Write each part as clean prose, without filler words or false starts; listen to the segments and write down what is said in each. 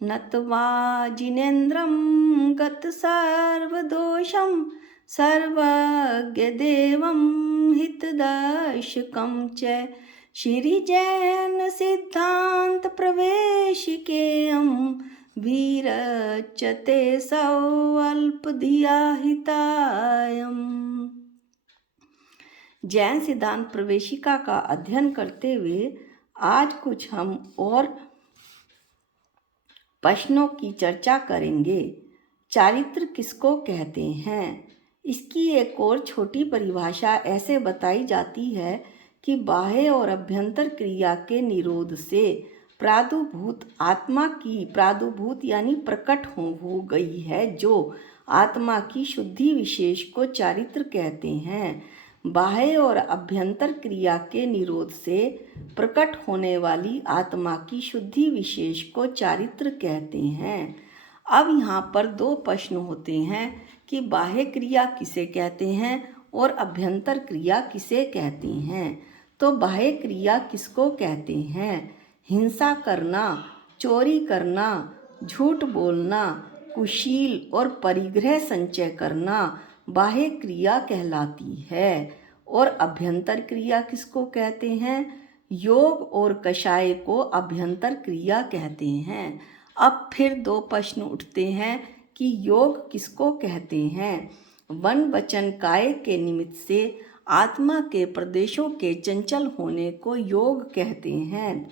नत्वा जिनेन्द्रं गतसर्वदोषं सर्वज्ञदेवं हितदर्शकं च श्रीजैनसिद्धान्तप्रवेशिकेयं विरच्यते सौअल्पधिया हितायम्। जैन सिद्धांत प्रवेशिका का अध्ययन करते हुए आज कुछ हम और प्रश्नों की चर्चा करेंगे। चारित्र किसको कहते हैं? इसकी एक और छोटी परिभाषा ऐसे बताई जाती है कि बाह्य और अभ्यंतर क्रिया के निरोध से प्रादुर्भूत आत्मा की प्रादुर्भूत यानी प्रकट हो गई है, जो आत्मा की शुद्धि विशेष को चारित्र कहते हैं। बाह्य और अभ्यंतर क्रिया के निरोध से प्रकट होने वाली आत्मा की शुद्धि विशेष को चारित्र कहते हैं। अब यहाँ पर दो प्रश्न होते हैं कि बाह्य क्रिया किसे कहते हैं और अभ्यंतर क्रिया किसे कहते हैं। तो बाह्य क्रिया किसको कहते हैं? हिंसा करना, चोरी करना, झूठ बोलना, कुशील और परिग्रह संचय करना बाह्य क्रिया कहलाती है। और अभ्यंतर क्रिया किसको कहते हैं? योग और कषाय को अभ्यंतर क्रिया कहते हैं। अब फिर दो प्रश्न उठते हैं कि योग किसको कहते हैं? वन वचन काय के निमित्त से आत्मा के प्रदेशों के चंचल होने को योग कहते हैं।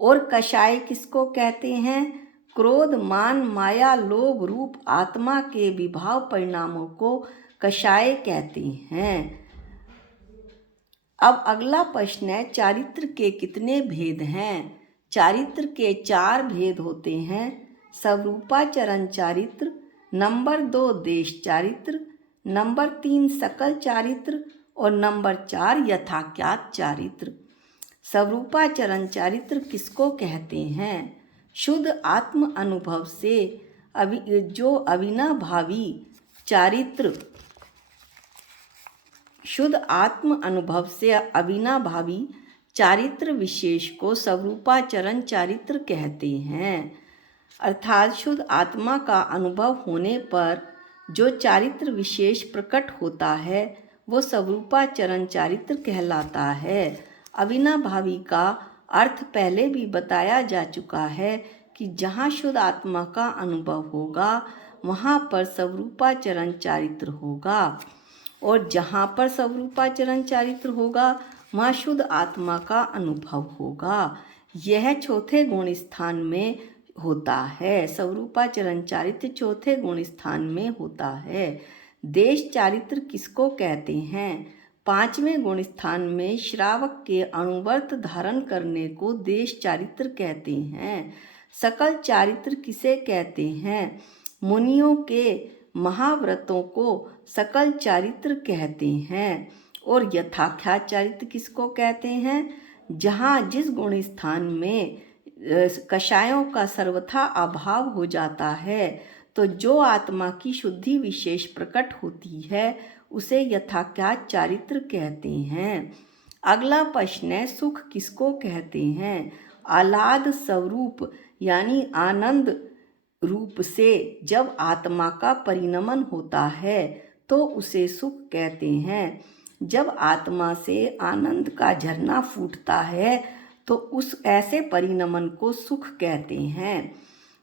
और कषाय किसको कहते हैं? क्रोध, मान, माया, लोभ रूप आत्मा के विभाव परिणामों को कषाय कहते हैं। अब अगला प्रश्न है, चारित्र के कितने भेद हैं? चारित्र के 4 भेद होते हैं। स्वरूपाचरण चारित्र, नंबर 2 देश चारित्र, नंबर 3 सकल चारित्र और नंबर 4 यथाज्ञात चारित्र। स्वरूपाचरण चारित्र किसको कहते हैं? शुद्ध आत्म अनुभव से जो अविनाभावी चारित्र, शुद्ध आत्म अनुभव से अविनाभावी चारित्र विशेष को स्वरूपाचरण चारित्र कहते हैं। अर्थात शुद्ध आत्मा का अनुभव होने पर जो चारित्र विशेष प्रकट होता है वो स्वरूपाचरण चारित्र कहलाता है। अविनाभावी का अर्थ पहले भी बताया जा चुका है कि जहाँ शुद्ध आत्मा का अनुभव होगा वहाँ पर स्वरूपाचरण चारित्र होगा, और जहाँ पर स्वरूपाचरण चारित्र होगा वहाँ शुद्ध आत्मा का अनुभव होगा। यह चौथे गुण स्थान में होता है। स्वरूपाचरण चारित्र चौथे गुण स्थान में होता है। देश चारित्र किसको कहते हैं? 5वें गुण स्थान में श्रावक के अणुवर्त धारण करने को देश चारित्र कहते हैं। सकल चारित्र किसे कहते हैं? मुनियों के महाव्रतों को सकल चारित्र कहते हैं। और यथाख्यात चारित्र किसको कहते हैं? जहाँ जिस गुण स्थान में कषायों का सर्वथा अभाव हो जाता है तो जो आत्मा की शुद्धि विशेष प्रकट होती है उसे यथाख्यात चारित्र कहते हैं। अगला प्रश्न है, सुख किसको कहते हैं? आह्लाद स्वरूप यानी आनंद रूप से जब आत्मा का परिणमन होता है तो उसे सुख कहते हैं। जब आत्मा से आनंद का झरना फूटता है तो उस ऐसे परिणमन को सुख कहते हैं।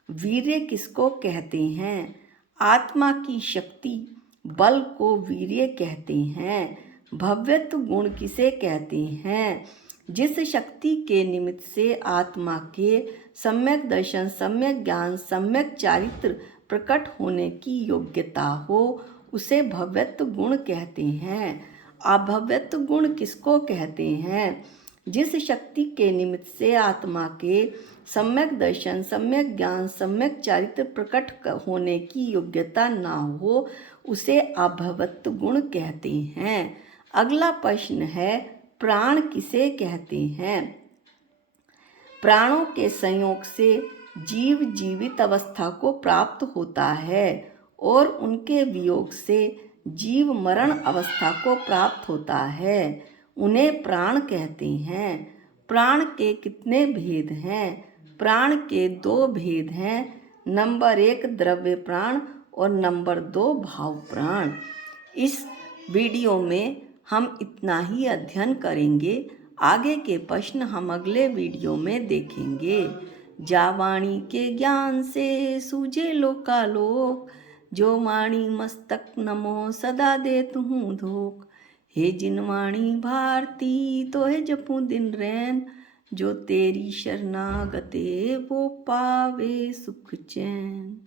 वीर्य किसको कहते हैं? आत्मा की शक्ति बल को वीर्य कहते हैं। भव्यत्व गुण किसे कहते हैं? जिस शक्ति के निमित्त से आत्मा के सम्यक दर्शन, सम्यक ज्ञान, सम्यक चारित्र प्रकट होने की योग्यता हो उसे भव्यत्व गुण कहते हैं। अभव्यत्व गुण किसको कहते हैं? जिस शक्ति के निमित्त से आत्मा के सम्यक दर्शन, सम्यक ज्ञान, सम्यक चारित्र प्रकट होने की योग्यता ना हो उसे अभवत्व गुण कहते हैं। अगला प्रश्न है, प्राण किसे कहते हैं? प्राणों के संयोग से जीव जीवित अवस्था को प्राप्त होता है और उनके वियोग से जीव मरण अवस्था को प्राप्त होता है। उन्हें प्राण कहते हैं। प्राण के कितने भेद हैं? प्राण के दो भेद हैं, नंबर 1 द्रव्य प्राण और नंबर 2 भाव प्राण। इस वीडियो में हम इतना ही अध्ययन करेंगे। आगे के प्रश्न हम अगले वीडियो में देखेंगे। जा वाणी के ज्ञान से सूझे लोकालोक, जो वाणी मस्तक नमो सदा देत हूँ धोख। हे जिन वाणी भारती तो है जपूं दिन रैन, जो तेरी शरणागते वो पावे सुख चैन।